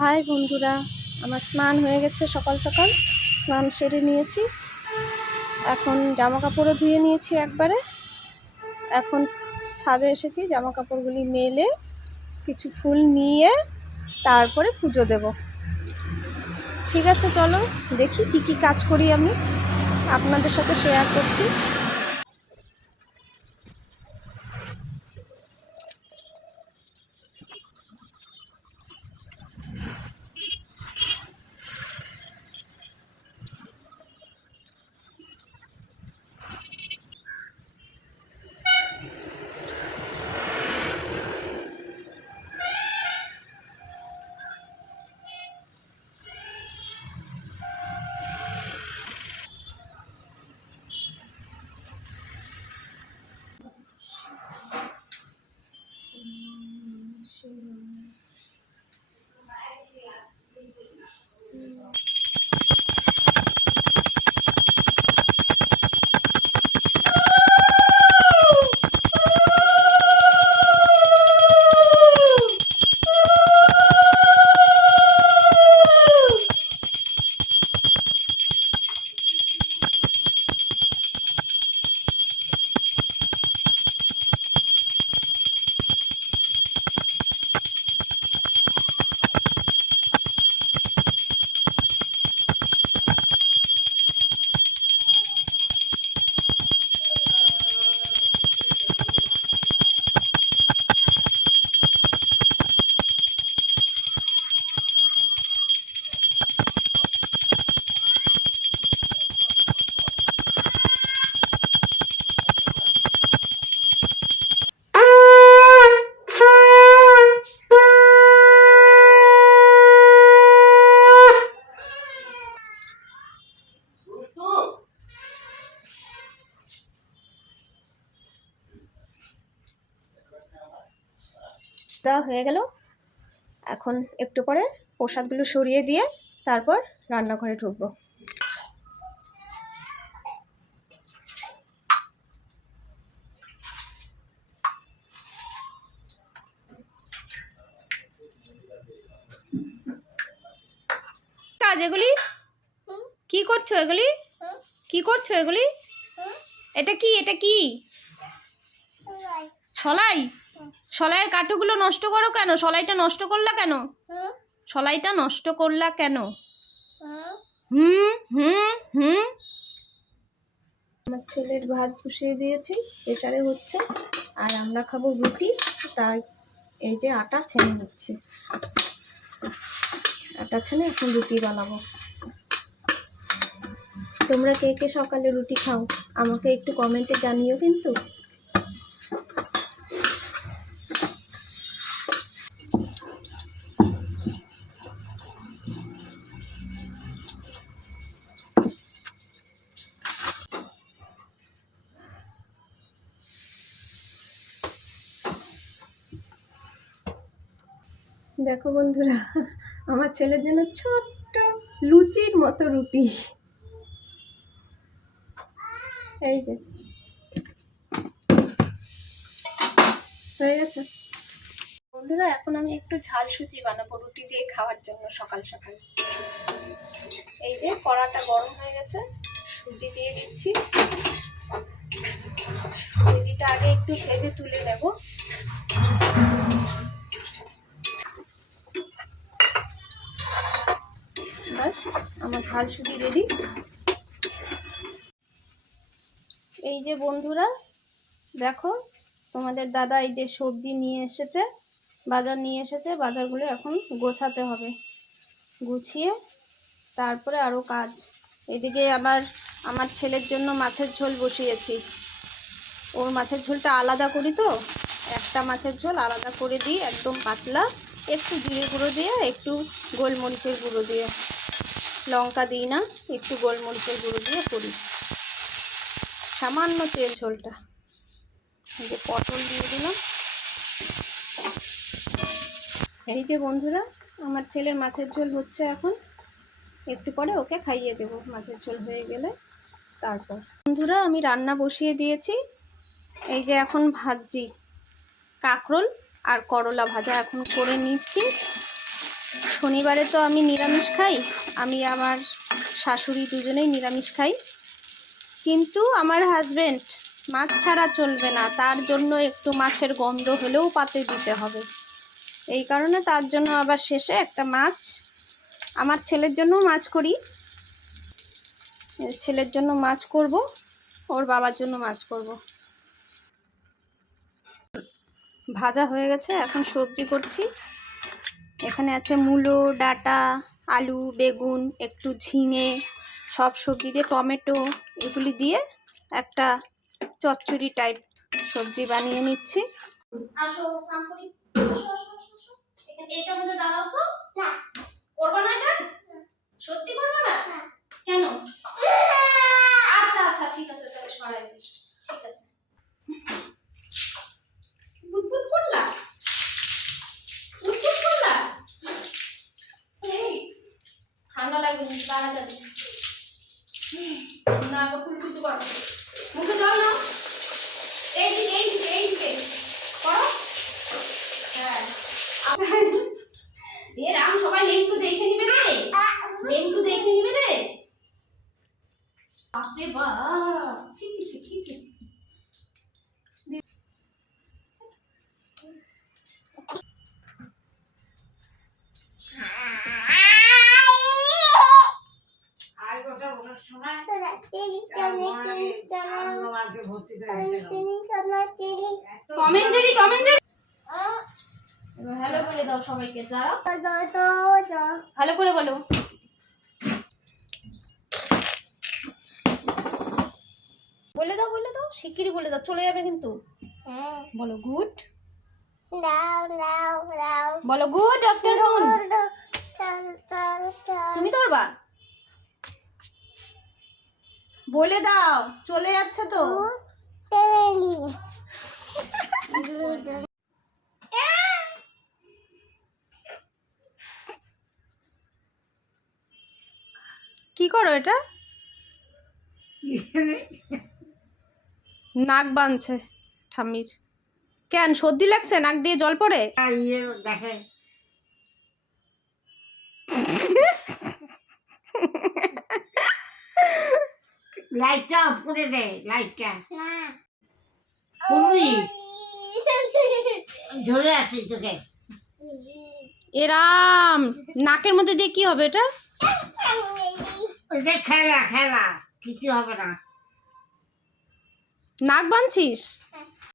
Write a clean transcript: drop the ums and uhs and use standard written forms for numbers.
High বন্ধুরা, আমার স্নান হয়ে গেছে। সকাল সকাল স্নান সেরে নিয়েছি। এখন জামা কাপড়ও ধুয়ে নিয়েছি একবারে। এখন ছাদে এসেছি জামা কাপড়গুলি মেলে কিছু ফুল নিয়ে তারপরে পুজো দেব। ঠিক আছে, চলো দেখি কি কি কাজ করি আমি আপনাদের সাথে শেয়ার করছি। দেওয়া হয়ে গেল। এখন একটু পরে প্রসাদগুলো সরিয়ে দিয়ে তারপর রান্নাঘরে ঢুকবো। কাজ এগুলি কি করছো? এগুলি কি করছো? এগুলি এটা কি? এটা কি সলাই? সলাইয়ের কাঠগুলো নষ্ট করো কেন? সলাইটা নষ্ট করলা কেন? সলাইটা নষ্ট করলা কেন? হুম হুম হুম। আমার ছেলের ভাত বসিয়ে দিয়েছি, প্রেসারে হচ্ছে, আর আমরা খাবো রুটি। তাই এই যে আটা ছেনে নিচ্ছি। আটা ছেনে এখন রুটি বানাবো। তোমরা কে কে সকালে রুটি খাও আমাকে একটু কমেন্টে জানিও কিন্তু। দেখো বন্ধুরা, আমার ছেলের জন্য ছোট্ট লুচির মতো রুটি। এই যে হয়ে গেছে বন্ধুরা। এখন আমি একটু ঝাল সুজি বানাবো রুটি দিয়ে খাওয়ার জন্য সকাল সকাল। এই যে কড়াটা গরম হয়ে গেছে, সুজি দিয়ে দিচ্ছি। সুজিটা আগে একটু ভেজে তুলে নেব। বাস, আমার ঝাল সুজি রেডি। এই যে বন্ধুরা দেখো, তোমাদের দাদা এই যে সবজি নিয়ে এসেছে, বাজার নিয়ে এসেছে। বাজারগুলো এখন গোছাতে হবে, গুছিয়ে তারপরে আরও কাজ। এদিকে আবার আমার ছেলের জন্য মাছের ঝোল বসিয়েছি। ওর মাছের ঝোলটা আলাদা করি তো, একটা মাছের ঝোল আলাদা করে দিই একদম পাতলা, একটু জিরে গুঁড়ো দিয়ে, একটু গোলমরিচের গুঁড়ো দিয়ে, লঙ্কা দিই না, একটু গোলমরিচের গুঁড়ো দিয়ে করি। সামান্য তেল ঝোলটা। এই যে পটল দিয়ে দিলাম। এই যে বন্ধুরা, আমার ছেলের মাছের ঝোল হচ্ছে এখন। একটু পরে ওকে খাইয়ে দেব মাছের ঝোল হয়ে গেলে। তারপর বন্ধুরা আমি রান্না বসিয়ে দিয়েছি। এই যে এখন ভাজছি কাঁকরোল আর করলা ভাজা এখন করে নিচ্ছি। শনিবারে তো আমি নিরামিষ খাই, আমি আমার শাশুড়ি দুজনেই নিরামিষ খাই, কিন্তু আমার হাজবেন্ড মাছ ছাড়া চলবে না, তার জন্য একটু মাছের গন্ধ হলেও পাতে দিতে হবে। এই কারণে তার জন্য আবার শেষে একটা মাছ, আমার ছেলের জন্য মাছ করি, ছেলের জন্য মাছ করব, ওর বাবার জন্য মাছ করব। ভাজা হয়ে গেছে, এখন সবজি করছি। এখানে আছে মূলো, ডাঁটা, আলু, বেগুন, একটু ঝিঙে, সব সবজি দিয়ে, টমেটো, এগুলি দিয়ে একটা চচ্চড়ি টাইপ সবজি বানিয়ে নিচ্ছি। আসো সাম্পরি, আসো আসো আসো, এখানে এইটার মধ্যে দাঁড়াও তো। না করবে না, এটা সত্যি করবে না? কেন? আচ্ছা আচ্ছা ঠিক আছে, তাহলে সরাই দিই। ঠিক আছে, বুদবুদ করলা, বুদবুদ করলা, ঠান্ডা লাগবে, দাঁড়া যাবে না, তো ফুল কিছু করো, মুখে দাও না, এই দিকে এই দিকে এই দিকে করো। হ্যাঁ এর আম সবাই লেংটু দেখে নিবে রে, লেংটু দেখে নিবে রে। বাপরে বাপ, ছি ছি ছি ছি ছি ছি। ভালো করে দাও সবাইকে, ভালো করে বলো। বলে দাও বলে দাও, শিগগিরই বলে দাও, চলে যাবে কিন্তু। বলো গুড, বলো গুড আফটারনুন। তুমি ধরবা, বলে দাও, চলে যাচ্ছে তো। কি করো এটা? নাক বানছে ঠাম্মির। কেন, সর্দি লাগছে, নাক দিয়ে জল পড়ে? দেখে লাইটটা অফ করে দে, লাইটটা ধরে আসি তোকে। এরাম নাকের মধ্যে দিয়ে কি হবে এটা? ওটা খেলা খেলা, কিছু হবে না। নাক বানছিস?